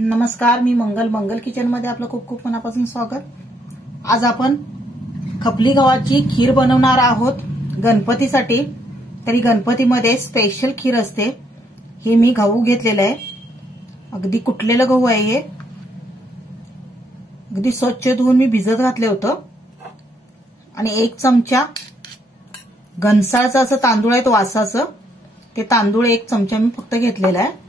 नमस्कार, मी मंगल किचन मध्ये आपलं खूप खूप मनापासून स्वागत। आज आपण खपली गव्हाची खीर बनवणार आहोत गणपतीसाठी। तरी गणपतीमध्ये स्पेशल खीर असते। हे मी गहू घेतलेलं आहे, अगदी कुटलेलं गहू आहे हे। अगदी स्वच्छ धुवून मी भिजत घातले होतं। आणि 1 चमचा घनसाळचं असं तांदूळ आहे, तो वासाचं, ते तांदूळ 1 चमचा मी फक्त घेतलेला आहे।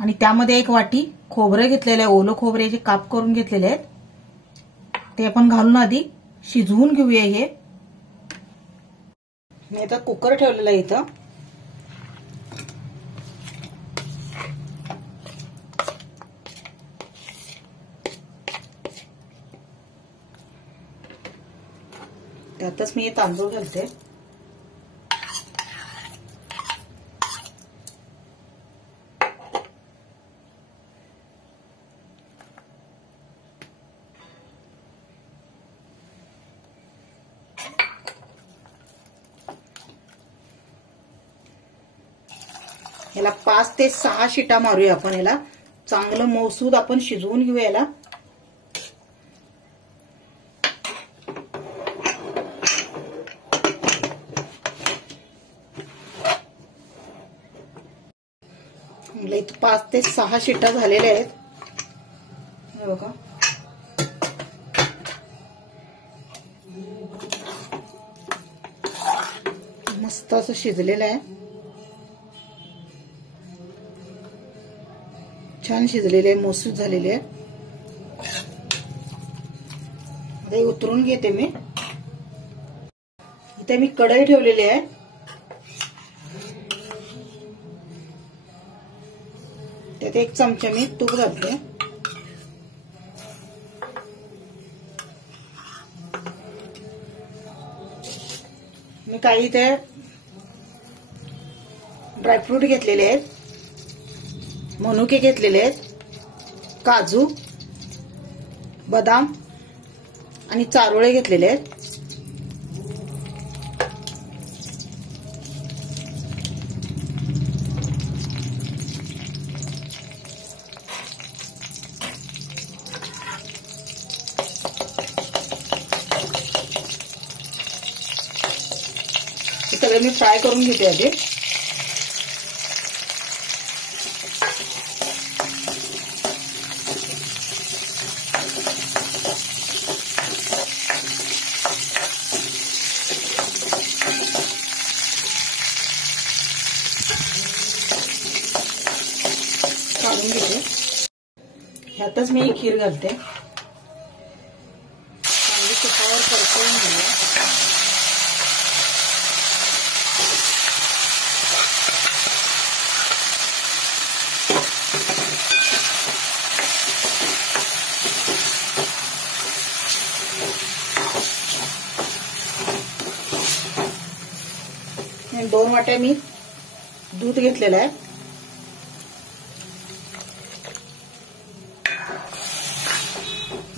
आणि त्यामध्ये 1 वाटी खोबरं घेतलेलं आहे, ओलं खोबऱ्याचे काप करून घेतलेले आहेत, ते आपण घालून आधी शिजवून घेऊया। हे मी आता कुकर ठेवलेला आहे इथं। त्यातच मी हे तांदूळ घालते। याला 5 ते 6 शिटा मारूया आपण। याला चांगलं मौसूद आपण शिजवून घेऊया याला। इथं 5 ते 6 शिटा झालेल्या आहेत, हे बघा। मस्त असं शिजलेलं आहे, छान शिजलेले आहे, मौसूद झालेले आहे। आता उतरून घेते मी। इथे मी कढई ठेवलेली आहे, त्यात 1 चमचा मी तूप घालते। मी काही इथे ड्रायफ्रूट घेतलेले आहेत, मनुके घेतलेले आहेत, काजू, बदाम आणि चारोळे घेतलेले आहेत। हे सगळे मी फ्राय करून घेते आधी। काढून घेते। ह्यातच मी खीर घालते, चांगली तुपावर परतवून घेऊया। आणि 2 वाट्या मी दूध घेतलेलं आहे।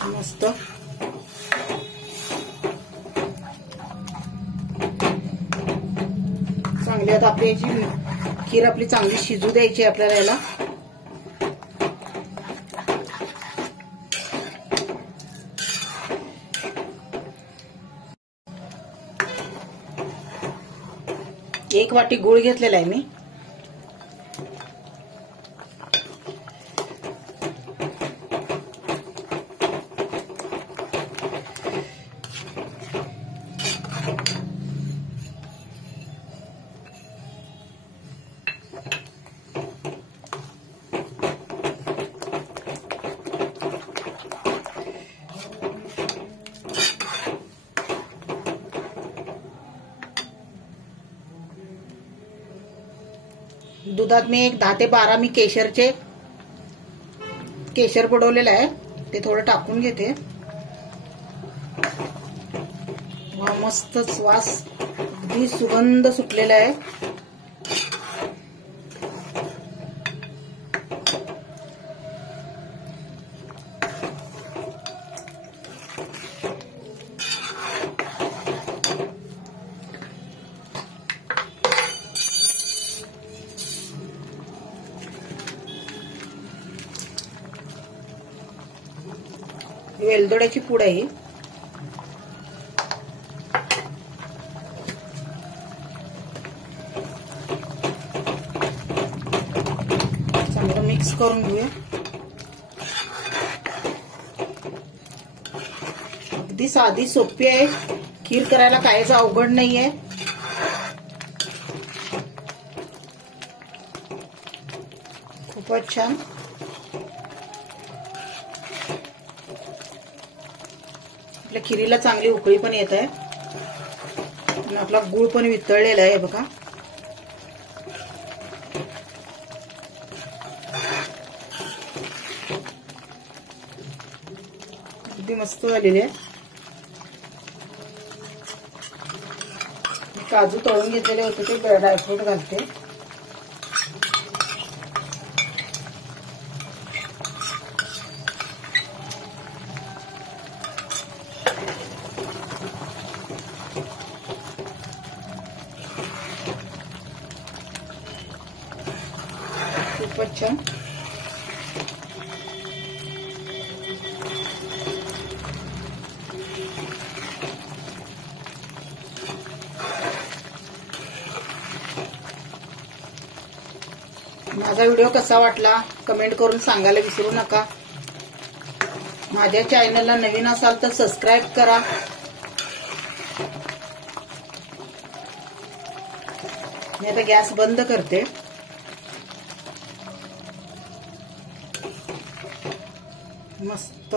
मस्त चांगली आता आपली याची खीर आपली चांगली शिजू द्यायची आपल्याला। याला एक वाटी गूळ घेतलेला आहे मी। दुधात मी 10 ते 12 मी केशर बुडवलेलं आहे, ते थोडं टाकून घेते। वा, मस्तच वास, अगदी सुगंध सुटलेला आहे। वेलदोड्याची पूड आहे. चांगलं मिक्स करून घेऊया. अगदी साधी सोपी आहे. खीर करायला काहीच अवघड नाहीये. खूपच छान. आपल्या खिरीला चांगली उकळी पण येत आहे आणि आपला गूळ पण वितळलेला आहे बघा. अगदी मस्त झालेली आहे. काजू तळून घेतलेले होते ते ड्रायफ्रूट घालते. खूपच छान. माझा व्हिडिओ कसा वाटला कमेंट करून सांगायला विसरू नका. माझ्या चॅनलला नवीन असाल तर सबस्क्राईब करा. मी आता गॅस बंद करते. मस्त